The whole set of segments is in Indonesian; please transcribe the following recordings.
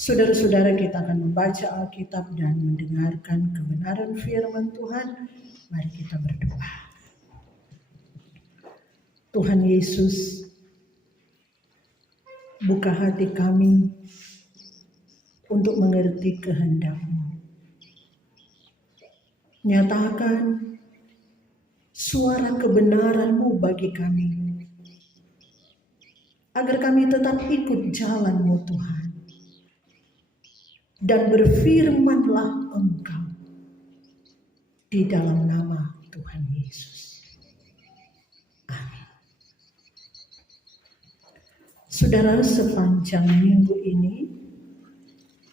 Saudara-saudara, kita akan membaca Alkitab dan mendengarkan kebenaran firman Tuhan. Mari kita berdoa. Tuhan Yesus, buka hati kami untuk mengerti kehendak-Mu. Nyatakan suara kebenaran-Mu bagi kami, agar kami tetap ikut jalan-Mu Tuhan. Dan berfirmanlah Engkau di dalam nama Tuhan Yesus. Amin. Saudara, sepanjang minggu ini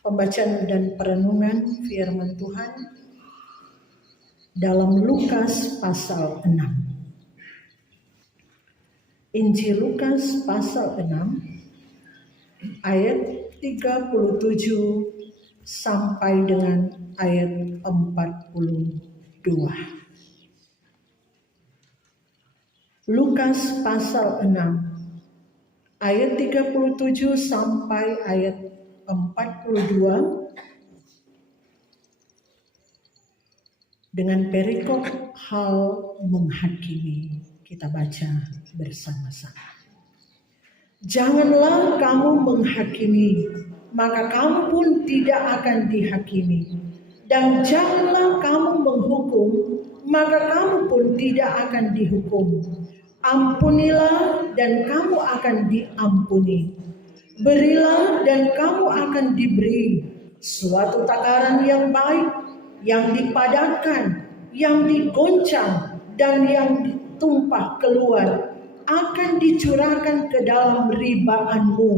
pembacaan dan perenungan firman Tuhan dalam Lukas pasal 6. Injil Lukas pasal 6 ayat 37 sampai dengan ayat 42. Lukas pasal 6 ayat 37 sampai ayat 42 dengan perikop hal menghakimi. Kita baca bersama-sama. Janganlah kamu menghakimi, maka kamu pun tidak akan dihakimi. Dan janganlah kamu menghukum, maka kamu pun tidak akan dihukum. Ampunilah dan kamu akan diampuni. Berilah dan kamu akan diberi. Suatu takaran yang baik, yang dipadatkan, yang digoncang, dan yang ditumpah keluar, akan dicurahkan ke dalam ribaanmu.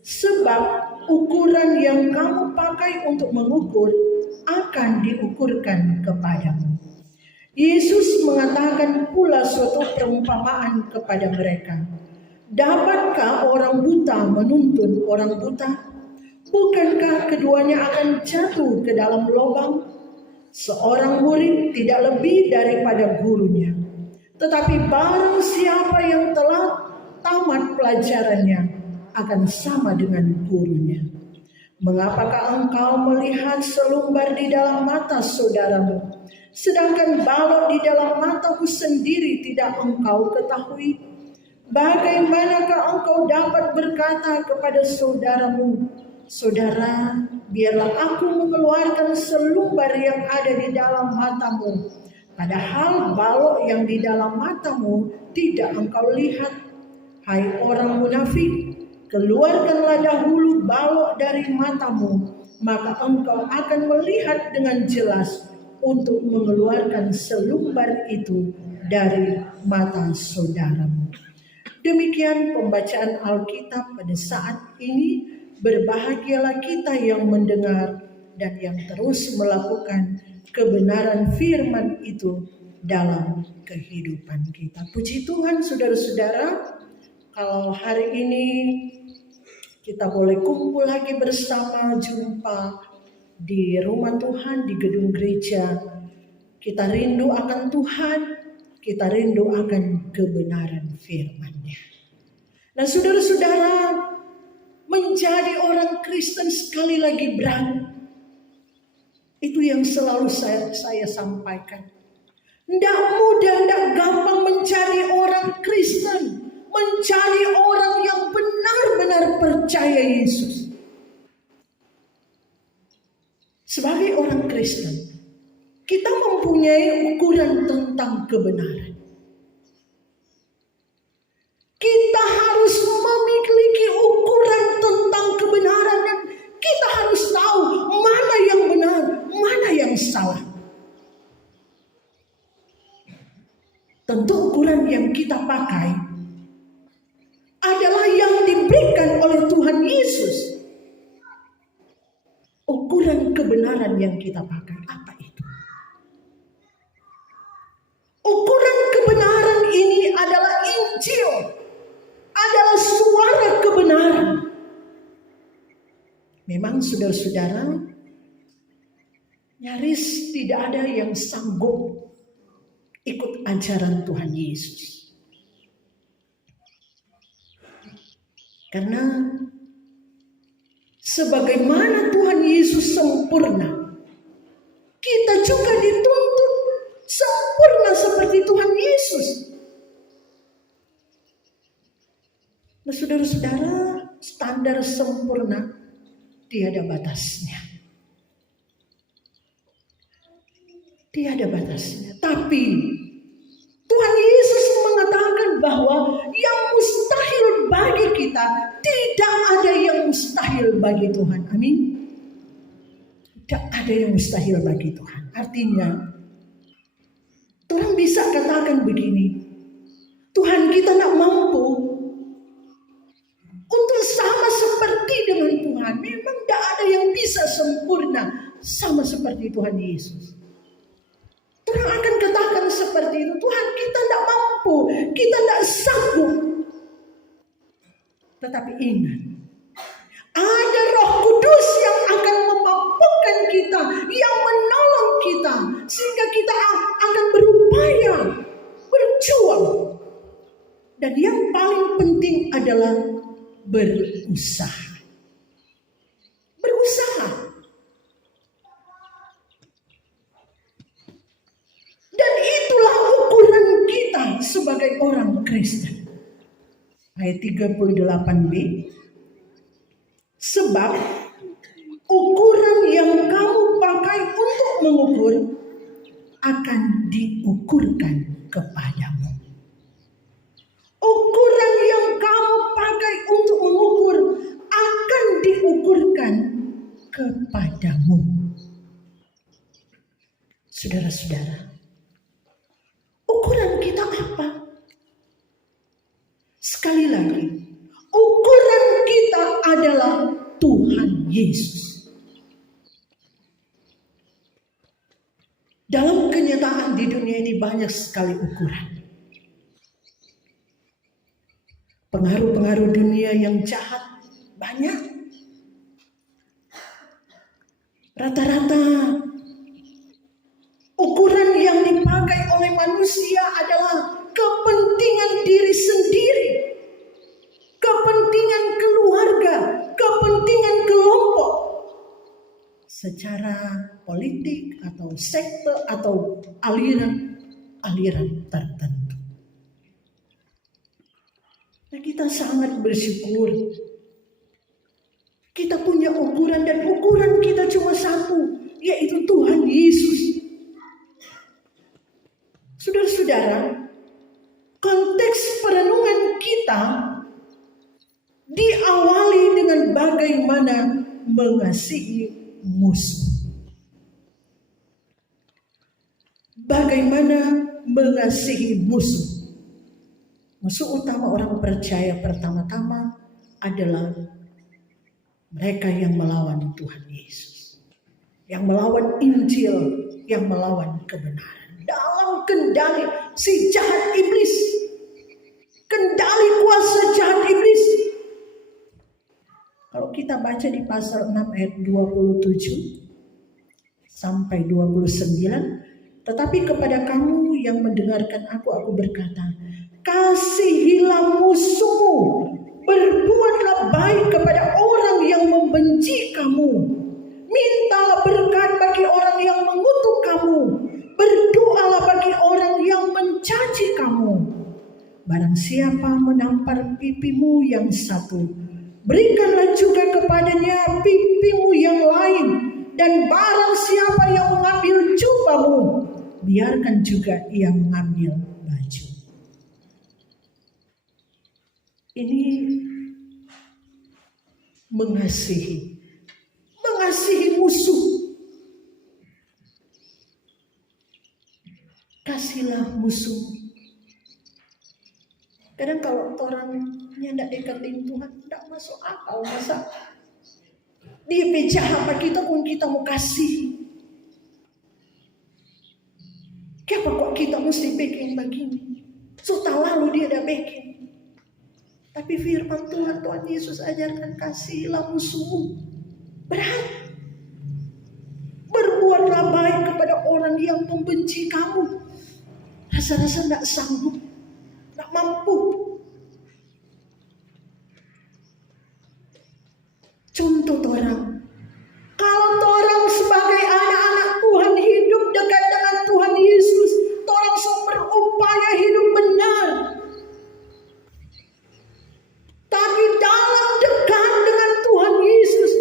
Sebab ukuran yang kamu pakai untuk mengukur akan diukurkan kepadamu. Yesus mengatakan pula suatu perumpamaan kepada mereka. Dapatkah orang buta menuntun orang buta? Bukankah keduanya akan jatuh ke dalam lubang? Seorang murid tidak lebih daripada gurunya. Tetapi barang siapa yang telah tamat pelajarannya akan sama dengan gurunya. Mengapakah engkau melihat selumbar di dalam mata saudaramu, sedangkan balok di dalam matamu sendiri tidak engkau ketahui? Bagaimanakah engkau dapat berkata kepada saudaramu, saudara, biarlah aku mengeluarkan selumbar yang ada di dalam matamu, padahal balok yang di dalam matamu tidak engkau lihat? Hai orang munafik, keluarkanlah dahulu balok dari matamu, maka engkau akan melihat dengan jelas untuk mengeluarkan selumbar itu dari mata saudaramu. Demikian pembacaan Alkitab pada saat ini. Berbahagialah kita yang mendengar dan yang terus melakukan kebenaran firman itu dalam kehidupan kita. Puji Tuhan, saudara-saudara, kalau hari ini kita boleh kumpul lagi bersama, jumpa di rumah Tuhan, di gedung gereja. Kita rindu akan Tuhan, kita rindu akan kebenaran firman-Nya. Nah, saudara-saudara, menjadi orang Kristen sekali lagi berat. Itu yang selalu saya sampaikan. Tidak mudah, tidak gampang menjadi orang Kristen, menjadi orang yang benar-benar percaya Yesus. Sebagai orang Kristen, kita mempunyai ukuran tentang kebenaran. Kita harus memiliki ukuran tentang kebenaran dan kita harus tahu mana yang benar, mana yang salah. Tentu ukuran yang kita pakai adalah yang diberikan oleh Tuhan Yesus. Ukuran kebenaran yang kita pakai apa itu? Ukuran kebenaran ini adalah Injil, adalah suara kebenaran. Memang saudara-saudara, nyaris tidak ada yang sanggup ikut ajaran Tuhan Yesus. Karena sebagaimana Tuhan Yesus sempurna, kita juga dituntut sempurna seperti Tuhan Yesus. Nah, saudara-saudara, standar sempurna tiada batasnya. Tiada batasnya. Tapi Tuhan Yesus mengatakan bahwa yang mustahil bagi kita, tidak ada yang mustahil bagi Tuhan. Amin. Tidak ada yang mustahil bagi Tuhan. Artinya, Tuhan bisa katakan begini, Tuhan kita tidak mampu untuk sama seperti dengan Tuhan. Memang tidak ada yang bisa sempurna sama seperti Tuhan Yesus. Tuhan akan katakan seperti itu. Tuhan kita tidak mampu, kita tidak sanggup. Tetapi ingat, ada Roh Kudus yang akan memampukan kita, yang menolong kita, sehingga kita akan berupaya, berjuang. Dan yang paling penting adalah berusaha. Berusaha. Dan itulah ukuran kita sebagai orang Kristen. Ayat 38b. Sebab ukuran yang kamu pakai untuk mengukur akan diukurkan kepadamu. Ukuran yang kamu pakai untuk mengukur akan diukurkan kepadamu. Saudara-saudara, ukuran kita apa? Sekali lagi, ukuran kita adalah Tuhan Yesus. Dalam kenyataan di dunia ini banyak sekali ukuran. Pengaruh-pengaruh dunia yang jahat banyak. Rata-rata ukuran yang dipakai oleh manusia adalah kepentingan diri sendiri, kepentingan keluarga, kepentingan kelompok, secara politik atau sekte atau aliran tertentu. Nah, kita sangat bersyukur kita punya ukuran, dan ukuran kita cuma satu, yaitu Tuhan Yesus. Saudara-saudara, konteks perenungan kita diawali dengan bagaimana mengasihi musuh. Bagaimana mengasihi musuh. Musuh utama orang percaya pertama-tama adalah mereka yang melawan Tuhan Yesus, yang melawan Injil, yang melawan kebenaran. Dalam kendali si jahat iblis, kendali kuasa jahat iblis. Kalau kita baca di pasal 6 ayat 27 sampai 29, tetapi kepada kamu yang mendengarkan aku berkata, kasihilah musuhmu, berbuatlah baik kepada orang yang membenci kamu, mintalah berkat bagi orang yang mengutuk kamu, berdoalah bagi orang yang mencaci kamu. Barang siapa menampar pipimu yang satu, berikanlah juga kepadanya pipimu yang lain. Dan barang siapa yang mengambil jubahmu, biarkan juga ia mengambil baju. Ini mengasihi musuh. Kasihlah musuh. Kadang kalau orangnya tidak dekatin Tuhan, tidak masuk akal. Masa dia jahat sama kita pun kita mau kasih. Kenapa kok kita mesti bikin begini? Sudah lalu dia udah bikin. Tapi firman Tuhan Yesus ajarkan, kasihilah musuhmu. Berat. Berbuatlah baik kepada orang yang membenci kamu. Rasa-rasa tidak sanggup, tidak mampu. Contoh orang, kalau orang sebagai anak-anak Tuhan hidup dekat dengan Tuhan Yesus, orang berupaya hidup benar. Tapi dalam dekat dengan Tuhan Yesus,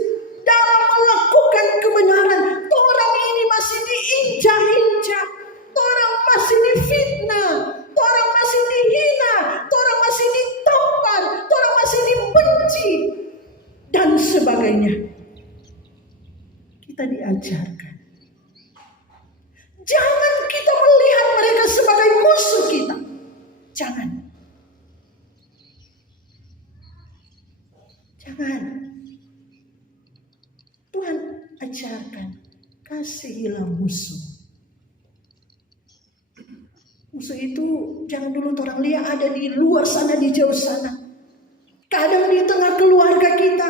dalam melakukan kebenaran, orang ini masih diinjak-injak, orang masih difitnah, orang masih dihina, orang masih ditampar, orang masih dibenci, dan sebagainya. Kita diajarkan, jangan kita melihat mereka sebagai musuh kita. Jangan. Tuhan ajarkan, kasihilah musuh. Musuh itu jangan dulu orang lihat ada di luar sana, di jauh sana. Kadang di tengah keluarga kita,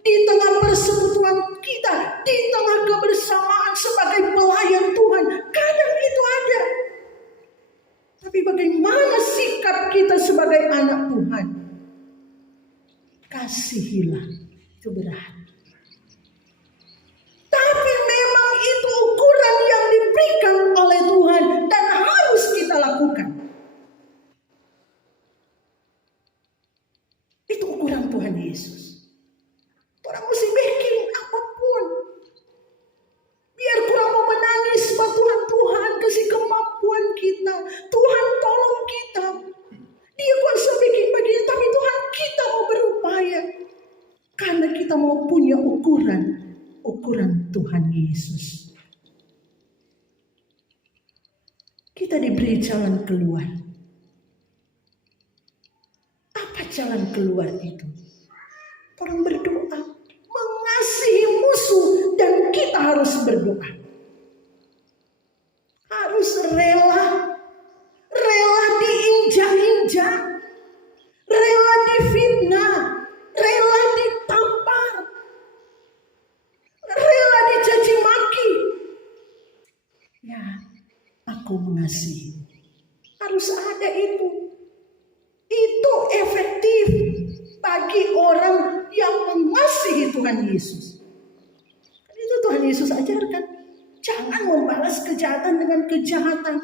di tengah persekutuan kita, di tengah kebersamaan sebagai pelayan Tuhan, kadang itu ada. Tapi bagaimana sikap kita sebagai anak Tuhan? Kasihilah, itu berat. Tapi memang itu ukuran yang diberikan oleh Tuhan dan harus kita lakukan. Itu ukuran Tuhan Yesus. Orang mesti bikin apapun. Biar kurang mau menangis sama Tuhan, Tuhan kasih kemampuan kita. Tuhan tolong kita. Dia kuasa bikin begini, tapi Tuhan kita mau berupaya. Karena kita mau punya ukuran Tuhan Yesus. Kita diberi jalan keluar. Apa jalan keluar itu? Orang berdoa, mengasihi musuh, dan kita harus berdoa. Harus rela diinjak-injak, rela difitnah, rela ditampar, rela dicaci maki. Ya, aku mengasihi. Harus ada itu. Itu efektif bagi orang yang mengasihi Tuhan Yesus. Itu Tuhan Yesus ajarkan. Jangan membalas kejahatan dengan kejahatan.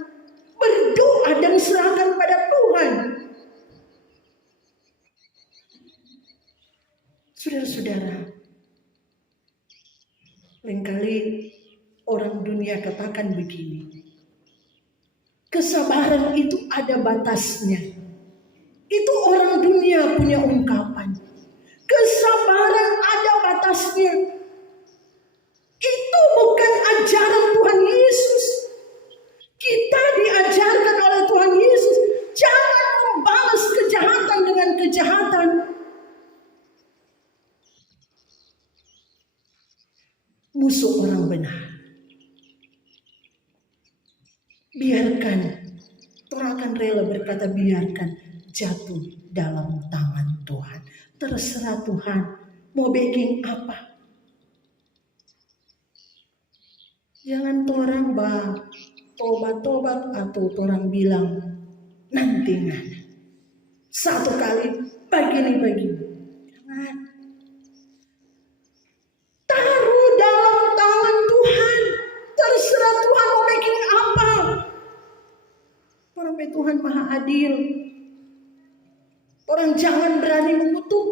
Berdoa dan serahkan pada Tuhan. Saudara-saudara, lain-kali orang dunia katakan begini. Kesabaran itu ada batasnya. Itu orang dunia punya ungkapan. Kesabaran ada batasnya. Itu bukan ajaran Tuhan Yesus. Kita diajarkan oleh Tuhan Yesus, jangan membalas kejahatan dengan kejahatan. Musuh orang benar. Biarkan, Tuhan akan rela berkata biarkan jatuh dalam tangan Tuhan. Terserah Tuhan mau bikin apa. Jangan orang tobat-tobat atau orang bilang nanti ngana. Satu kali begini. Jangan. Taruh dalam tangan Tuhan. Terserah Tuhan mau bikin apa. Orang Tuhan Maha Adil. Orang jangan berani mengutuk.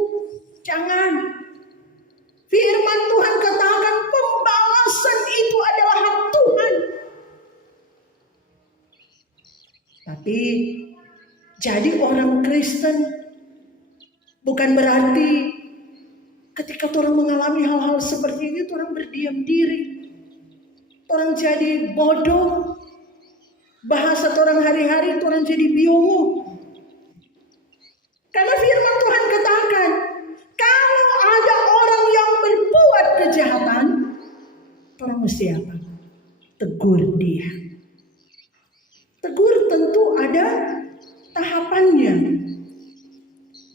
Jangan. Firman Tuhan katakan pembalasan itu adalah hak Tuhan. Tapi jadi orang Kristen bukan berarti ketika orang mengalami hal-hal seperti ini orang berdiam diri. Orang jadi bodoh. Bahasa orang hari-hari orang jadi biongo. Karena firman Tuhan katakan, kalau ada orang yang berbuat kejahatan, orang mesti apa? Tegur dia. Tegur tentu ada tahapannya.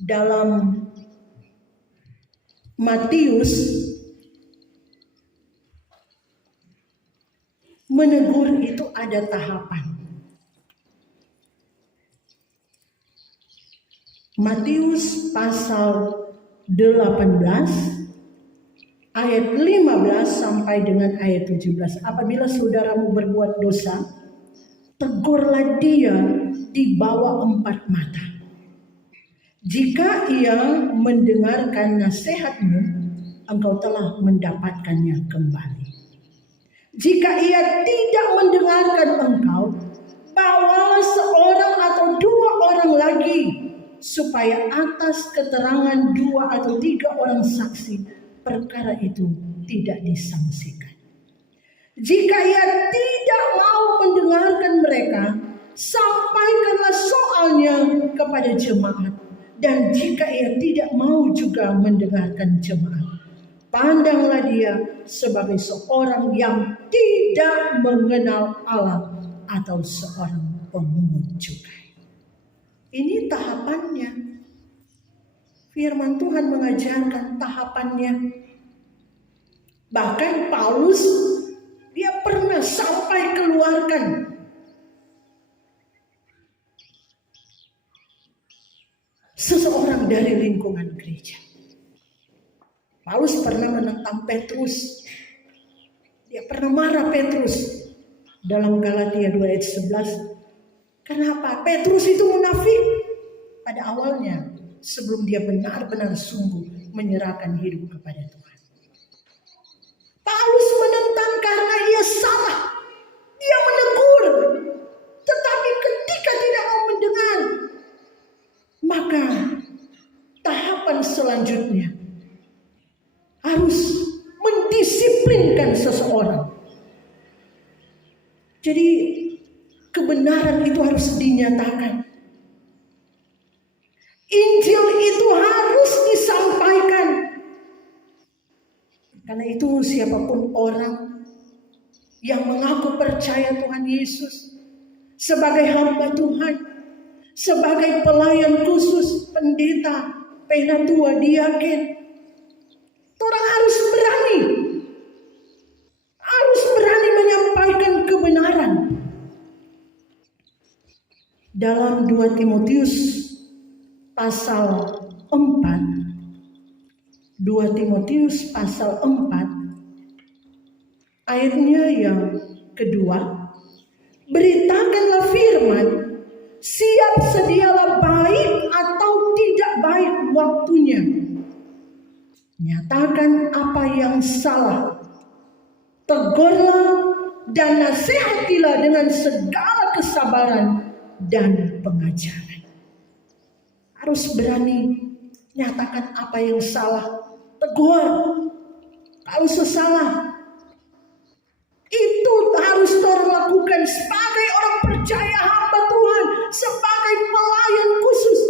Dalam Matius, menegur itu ada tahapan. Matius pasal 18 ayat 15 sampai dengan ayat 17. Apabila saudaramu berbuat dosa, tegurlah dia di bawah 4 mata. Jika ia mendengarkan nasihatmu, engkau telah mendapatkannya kembali. Jika ia tidak mendengarkan engkau, bawalah seorang atau 2 orang lagi, supaya atas keterangan 2 atau 3 orang saksi, perkara itu tidak disangsikan. Jika ia tidak mau mendengarkan mereka, sampaikanlah soalnya kepada jemaat. Dan jika ia tidak mau juga mendengarkan jemaat, pandanglah dia sebagai seorang yang tidak mengenal Allah atau seorang pemungut cukai. Ini tahapannya. Firman Tuhan mengajarkan tahapannya. Bahkan Paulus, dia pernah sampai keluarkan seseorang dari lingkungan gereja. Paulus pernah menentang Petrus. Dia pernah marah Petrus dalam Galatia 2 ayat 11. Kenapa? Petrus itu munafik pada awalnya sebelum dia benar-benar sungguh menyerahkan hidup kepada Tuhan. Paulus menentang karena ia salah. Dia menegur. Tetapi ketika tidak mau mendengar, maka tahapan selanjutnya harus mendisiplinkan seseorang. Jadi kebenaran itu harus dinyatakan. Injil itu harus disampaikan. Karena itu siapapun orang yang mengaku percaya Tuhan Yesus sebagai hamba Tuhan, sebagai pelayan khusus, pendeta, penatua, diaken, orang harus berani menyampaikan kebenaran. Dalam 2 Timotius pasal 4, 2 Timotius pasal 4 ayatnya yang kedua, beritakanlah firman, siap sedialah baik atau tidak baik waktunya. Nyatakan apa yang salah, tegurlah dan nasihatilah dengan segala kesabaran dan pengajaran. Harus berani nyatakan apa yang salah, tegur. Kalau sesalah, itu harus terlakukan sebagai orang percaya hamba Tuhan, sebagai pelayan khusus.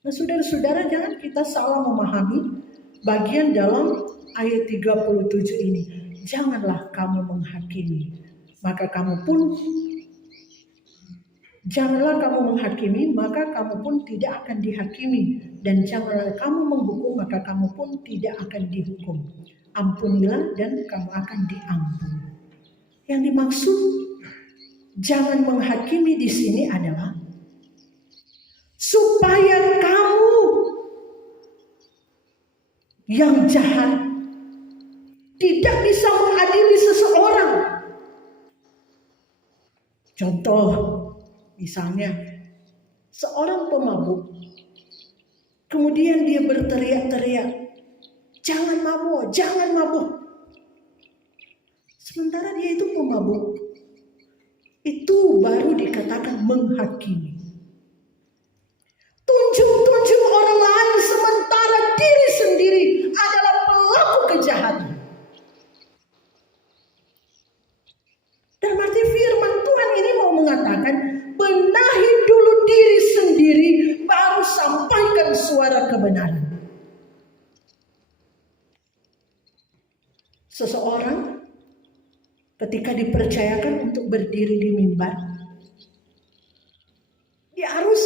Nah, saudara-saudara, jangan kita salah memahami bagian dalam ayat 37 ini. Janganlah kamu menghakimi, maka kamu pun janganlah kamu menghakimi, maka kamu pun tidak akan dihakimi. Dan janganlah kamu menghukum, maka kamu pun tidak akan dihukum. Ampunilah dan kamu akan diampuni. Yang dimaksud jangan menghakimi di sini adalah supaya kamu yang jahat tidak bisa mengadili seseorang. Contoh, misalnya seorang pemabuk, kemudian dia berteriak-teriak, jangan mabuk, jangan mabuk. Sementara dia itu pemabuk. Itu baru dikatakan menghakimi. Tunjuk-tunjuk orang lain sementara diri sendiri adalah pelaku kejahatan. Dan berarti firman Tuhan ini mau mengatakan, benahi dulu diri sendiri, baru sampaikan suara kebenaran. Seseorang ketika dipercayakan untuk berdiri di mimbar, dia harus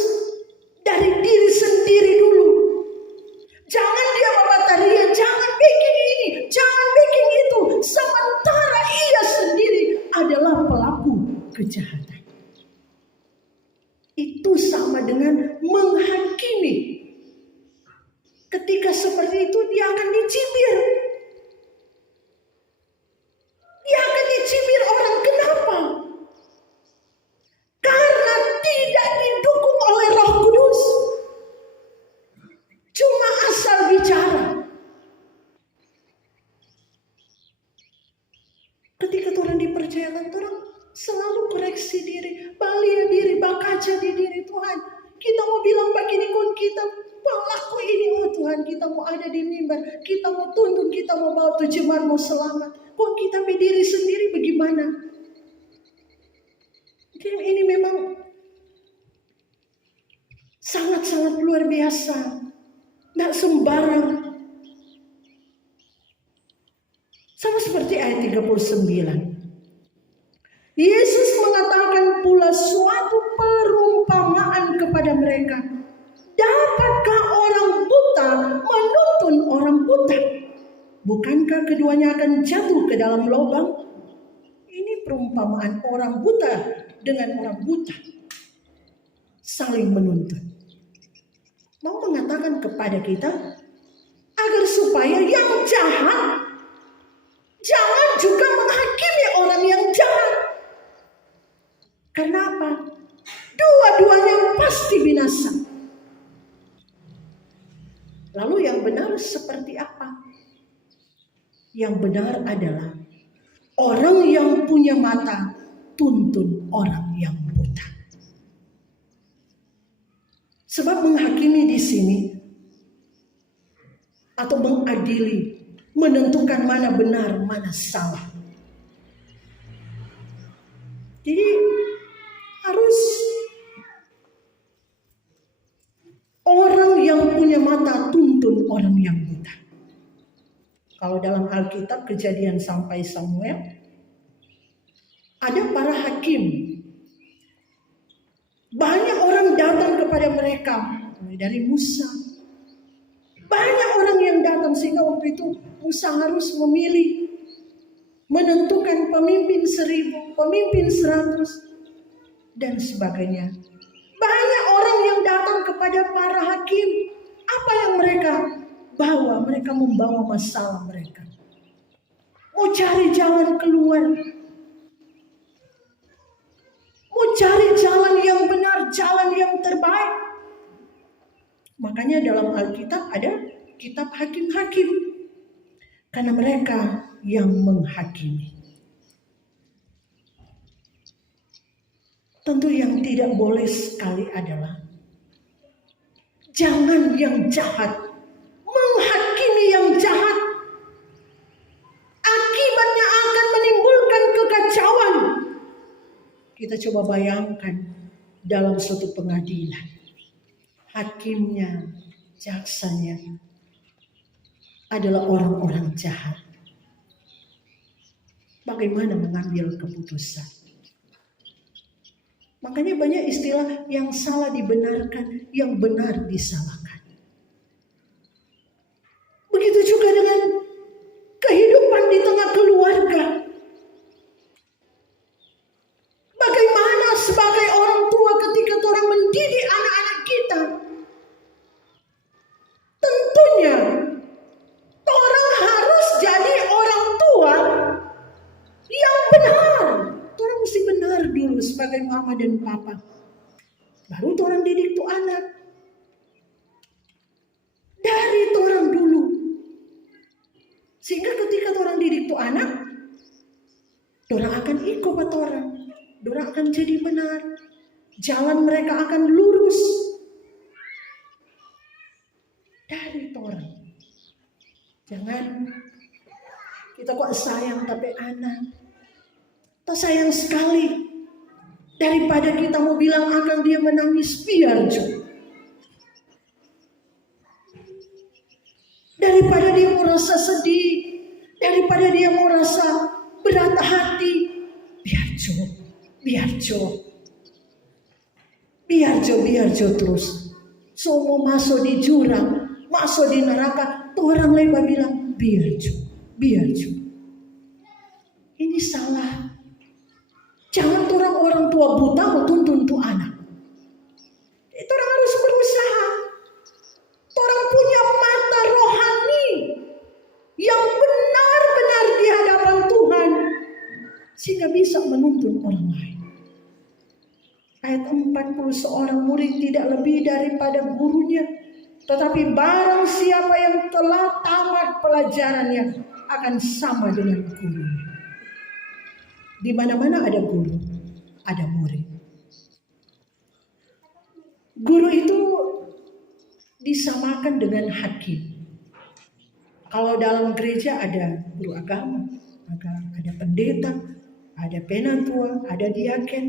dari diri sendiri dulu. Jangan dia memataria, jangan bikin ini, jangan bikin itu, sementara ia sendiri adalah pelaku kejahatan. Itu sama dengan menghakimi. Ketika seperti itu dia akan dicibir jangan orang selalu koreksi diri, balia diri, bakaca di diri Tuhan. Kita mau bilang begini kon kita pelaku ini, oh Tuhan, kita mau ada di mimbar, kita mau tuntun, kita mau bawa tuh jemaat mau selamat. Kok kita berdiri sendiri bagaimana? Ini memang sangat-sangat luar biasa, tidak sembarang. Sama seperti ayat 39. Yesus mengatakan pula suatu perumpamaan kepada mereka. Dapatkah orang buta menuntun orang buta? Bukankah keduanya akan jatuh ke dalam lubang? Ini perumpamaan orang buta dengan orang buta saling menuntun. Mau mengatakan kepada kita agar supaya yang jahat jangan juga menghakimi orang yang jahat. Kenapa? Dua-duanya pasti binasa. Lalu yang benar seperti apa? Yang benar adalah orang yang punya mata tuntun orang yang buta. Sebab menghakimi di sini atau mengadili, menentukan mana benar, mana salah. Jadi harus orang yang punya mata tuntun orang yang buta. Kalau dalam Alkitab Kejadian sampai Samuel, ada para hakim. Banyak orang datang kepada mereka, mulai dari Musa. Banyak orang yang datang sehingga waktu itu Musa harus memilih, menentukan pemimpin 1000, pemimpin 100, dan sebagainya. Banyak orang yang datang kepada para hakim. Apa yang mereka bawa? Mereka membawa masalah mereka. Mau cari jalan keluar. Mau cari jalan yang benar, jalan yang terbaik. Makanya dalam Alkitab ada kitab hakim-hakim. Karena mereka yang menghakimi. Tentu yang tidak boleh sekali adalah jangan yang jahat menghakimi yang jahat. Akibatnya akan menimbulkan kekacauan. Kita coba bayangkan dalam suatu pengadilan. Hakimnya, jaksanya adalah orang-orang jahat. Bagaimana mengambil keputusan? Makanya banyak istilah yang salah dibenarkan, yang benar disalahkan. Begitu juga dengan kehidupan di tengah keluarga. Bagaimana sebagai orang tua ketika orang mendidik anak-anak kita? Tentunya orang harus jadi orang tua yang benar. Orang mesti benar dulu sebagai mama dan papa. Baru orang didik tuh anak. Dari orang dulu. Sehingga ketika orang didik tuh anak, orang akan ikut pada orang. Orang akan jadi benar. Jalan mereka akan lurus. Dari orang. Jangan kita kok sayang tapi anak. Kita sayang sekali. Daripada kita mau bilang akan dia menangis, biar juga. Daripada dia merasa sedih, daripada dia merasa berat hati, biar jo terus. So mau masuk di jurang, masuk di neraka, tuh orang lain bilang biar jo. Ini salah. Jangan orang tua buta mau tuntun tuh anak. Itu orang harus berusaha. Orang punya mata rohani yang benar-benar di hadapan Tuhan, sehingga bisa menuntun orang lain. Ayat 40, seorang murid tidak lebih daripada gurunya, tetapi barang siapa yang telah tamat pelajarannya akan sama dengan gurunya. Di mana-mana ada guru, ada murid. Guru itu disamakan dengan hakim. Kalau dalam gereja ada guru agama, ada pendeta, ada penatua, ada diaken.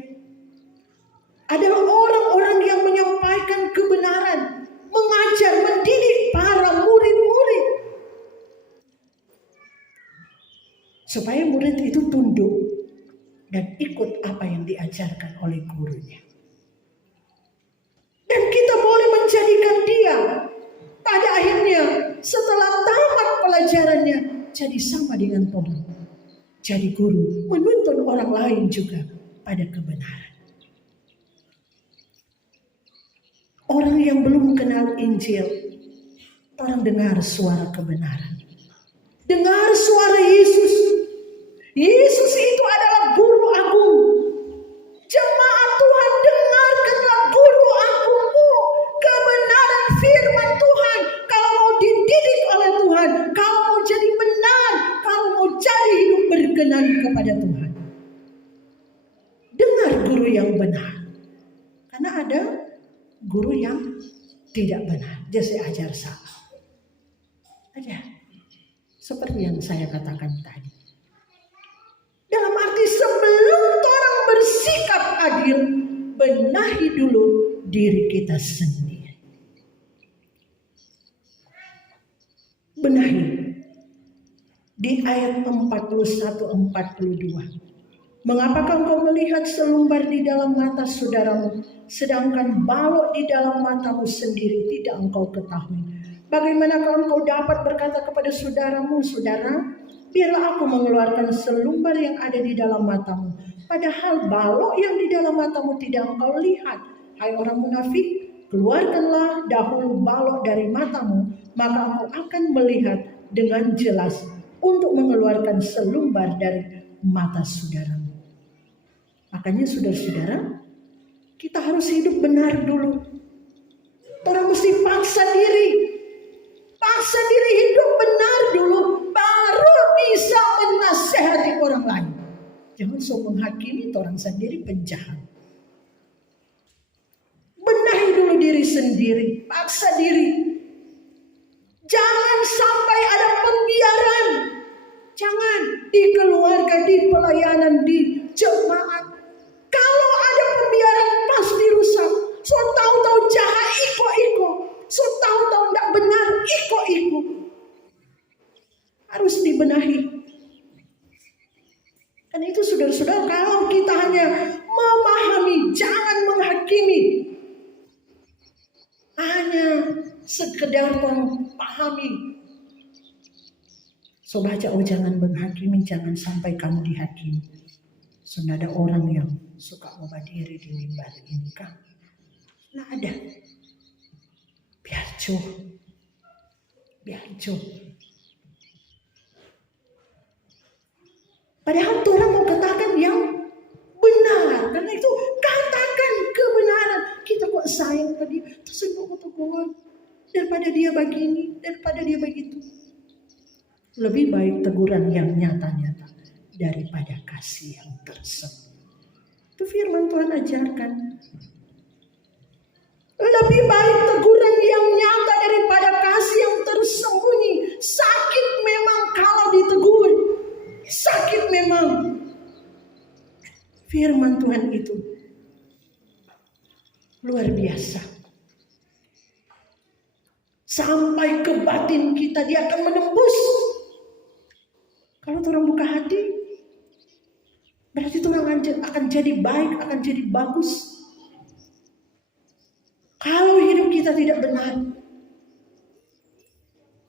Adalah orang-orang yang menyampaikan kebenaran, mengajar, mendidik para murid-murid. Supaya murid itu tunduk dan ikut apa yang diajarkan oleh gurunya. Dan kita boleh menjadikan dia pada akhirnya setelah tamat pelajarannya jadi sama dengan Tuhan. Jadi guru menuntun orang lain juga pada kebenaran. Orang yang belum kenal Injil, orang dengar suara kebenaran. Dengar suara Yesus. Yesus itu adalah guru agung. Jemaat Tuhan, dengarkanlah guru agungmu. Kebenaran firman Tuhan. Kalau mau dididik oleh Tuhan, kalau mau jadi benar, kalau mau jadi hidup berkenan kepada Tuhan. Dengar guru yang benar. Karena ada guru yang tidak benar. Dia saya ajar salah. Ada. Seperti yang saya katakan tadi. Dalam arti sebelum orang bersikap adil, benahi dulu diri kita sendiri. Benahi. Di ayat 41-42. Mengapakah engkau melihat selumbar di dalam mata saudaramu, sedangkan balok di dalam matamu sendiri tidak engkau ketahui? Bagaimanakah engkau dapat berkata kepada saudaramu, saudara, biarlah aku mengeluarkan selumbar yang ada di dalam matamu, padahal balok yang di dalam matamu tidak engkau lihat. Hai orang munafik, keluarkanlah dahulu balok dari matamu, maka engkau akan melihat dengan jelas untuk mengeluarkan selumbar dari mata saudaramu. Makanya saudara-saudara, kita harus hidup benar dulu. Orang mesti paksa diri hidup benar dulu, baru bisa menasehati orang lain. Jangan sok menghakimi orang sendiri penjahat. Benahi dulu diri sendiri, paksa diri. Jangan sampai ada pembiaran. Jangan di keluarga, di pelayanan, di jemaat. Kalau ada pembiaran pasti rusak. So tahu-tahu jahat iko-iko. So tahu-tahu tidak benar iko-iko. Harus dibenahi. Karena itu saudara-saudara, kalau kita hanya memahami, jangan menghakimi. Hanya sekedar memahami. So baca, oh jangan menghakimi, jangan sampai kamu dihakimi. So ada orang yang suka ubah diri di mimbar ini kan. Nah ada. Biar jauh. Padahal Tuhan mau katakan yang benar. Karena itu katakan kebenaran. Kita kok sayang pada dia. Terus tegur. Daripada dia begini, daripada dia begitu. Lebih baik teguran yang nyata-nyata daripada kasih yang tersembunyi. Itu firman Tuhan ajarkan. Lebih baik teguran yang nyata daripada kasih yang tersembunyi. Sakit memang kalau ditegur. Sakit memang. Firman Tuhan itu luar biasa. Sampai ke batin kita dia akan menembus. Kalau orang buka hati, berarti orang akan jadi baik, akan jadi bagus. Kalau hidup kita tidak benar,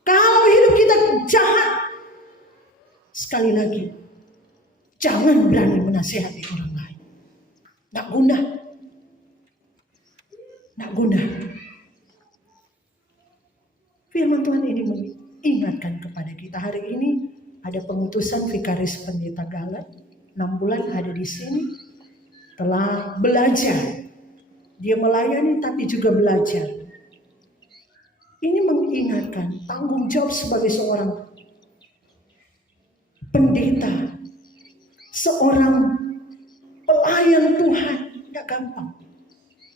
kalau hidup kita jahat, sekali lagi, jangan berani menasihati orang lain. Nggak guna. Firman Tuhan ini mengingatkan kepada kita hari ini. Ada pengutusan Vikaris Pendeta Galat, 6 bulan ada di sini, telah belajar. Dia melayani tapi juga belajar. Ini mengingatkan tanggung jawab sebagai seorang pendeta, seorang pelayan Tuhan tidak gampang.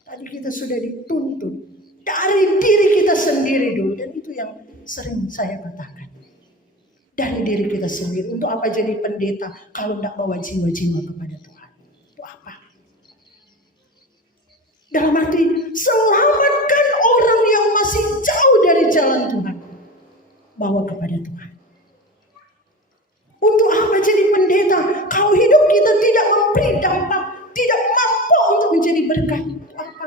Tadi kita sudah dituntut dari diri kita sendiri dulu. Dan itu yang sering saya katakan. Dari diri kita sendiri. Untuk apa jadi pendeta kalau tidak bawa jiwa-jiwa kepada Tuhan? Untuk apa? Dalam arti selamatkan orang yang masih jauh dari jalan Tuhan. Bawa kepada Tuhan. Untuk apa jadi pendeta kalau hidup kita tidak memberi dampak, tidak mampu untuk menjadi berkat? Apa?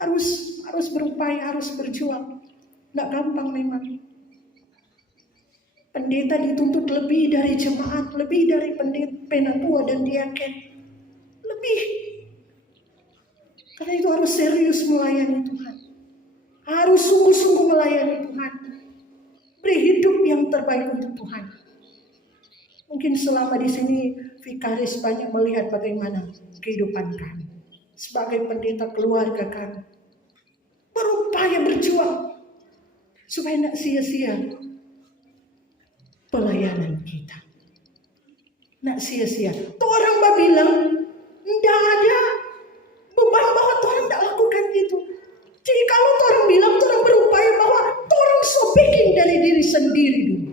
Harus berupaya, harus berjuang. Tidak gampang memang. Pendeta dituntut lebih dari jemaat, lebih dari pendeta, penatua dan diaken. Lebih. Karena itu harus serius melayani Tuhan. Harus sungguh-sungguh melayani Tuhan. Beri hidup yang terbaik untuk Tuhan. Mungkin selama di sini vikaris banyak melihat bagaimana kehidupan kami. Sebagai pendeta keluarga kami. Berupaya berjuang. Supaya tidak sia-sia pelayanan kita. Tidak sia-sia. Tuh orang bilang, tidak ada beban bahwa Tuhan tidak lakukan itu. Jadi kalau orang bilang, orang berupaya bahwa orang sobekin dari diri sendiri dulu.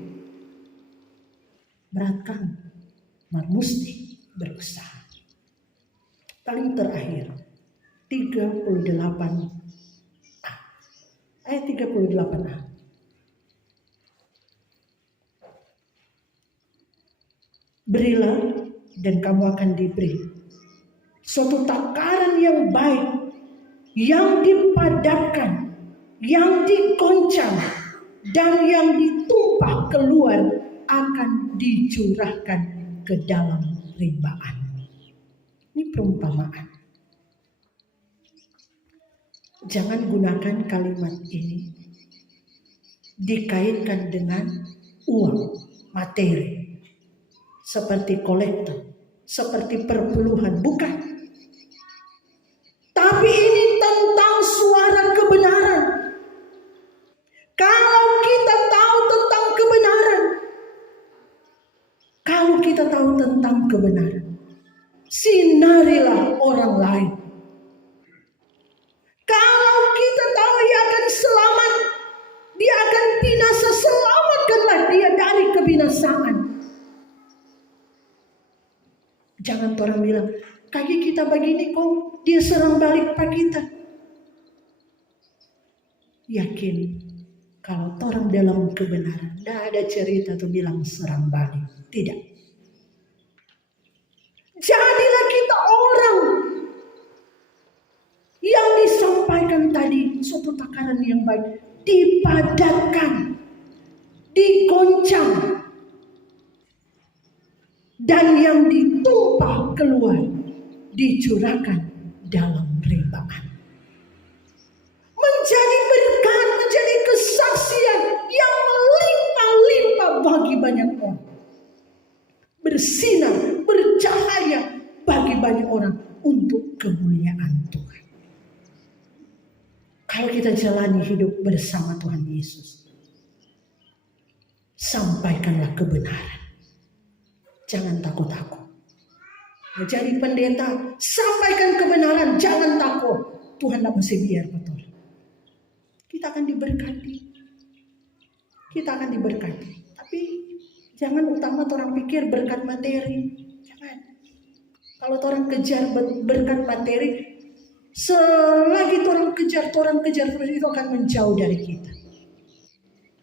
Beratkan, mesti berusaha. Paling terakhir, 38a. Ayat 38a. Berilah dan kamu akan diberi suatu takaran yang baik, yang dipadatkan, yang dikoncang, dan yang ditumpah keluar akan dicurahkan ke dalam rimbaan. Ini perumpamaan. Jangan gunakan kalimat ini dikaitkan dengan uang, materi, seperti kolektor, seperti perpuluhan, bukan. Tapi ini tentang suara kebenaran. Kalau kita tahu tentang kebenaran, sinarilah orang lain. Kalau kita tahu dia akan selamat, dia akan binasa, selamatkanlah dia dari kebinasaan. Jangan orang bilang, kaki kita begini kok, dia serang balik pak kita. Yakin, kalau orang dalam kebenaran, tidak ada cerita tuh bilang serang balik. Tidak. Jadilah kita orang yang disampaikan tadi, suatu takaran yang baik, dipadatkan, digoncang, dan yang ditumpah keluar, dicurahkan dalam rimbaan. Menjadi berkat, menjadi kesaksian yang melimpah-limpah bagi banyak orang. Bersinar, bercahaya bagi banyak orang untuk kemuliaan Tuhan. Kalau kita jalani hidup bersama Tuhan Yesus, sampaikanlah kebenaran. Jangan takut-takut. Jadi pendeta, sampaikan kebenaran, jangan takut. Tuhan tidak mesti biar betul. Kita akan diberkati. Kita akan diberkati. Tapi jangan utama orang pikir berkat materi. Jangan. Kalau orang kejar berkat materi, selagi orang kejar terus, itu akan menjauh dari kita.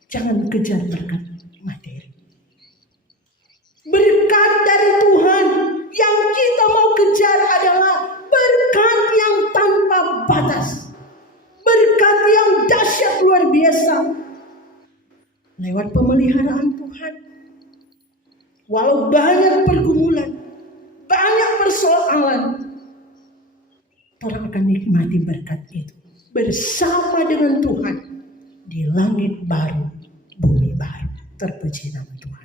Jangan kejar berkat materi. Berkat dari Tuhan yang kita mau kejar adalah berkat yang tanpa batas. Berkat yang dahsyat luar biasa. Lewat pemeliharaan Tuhan. Walau banyak pergumulan, banyak persoalan, orang akan nikmati berkat itu. Bersama dengan Tuhan di langit baru, bumi baru. Terpuji nama Tuhan.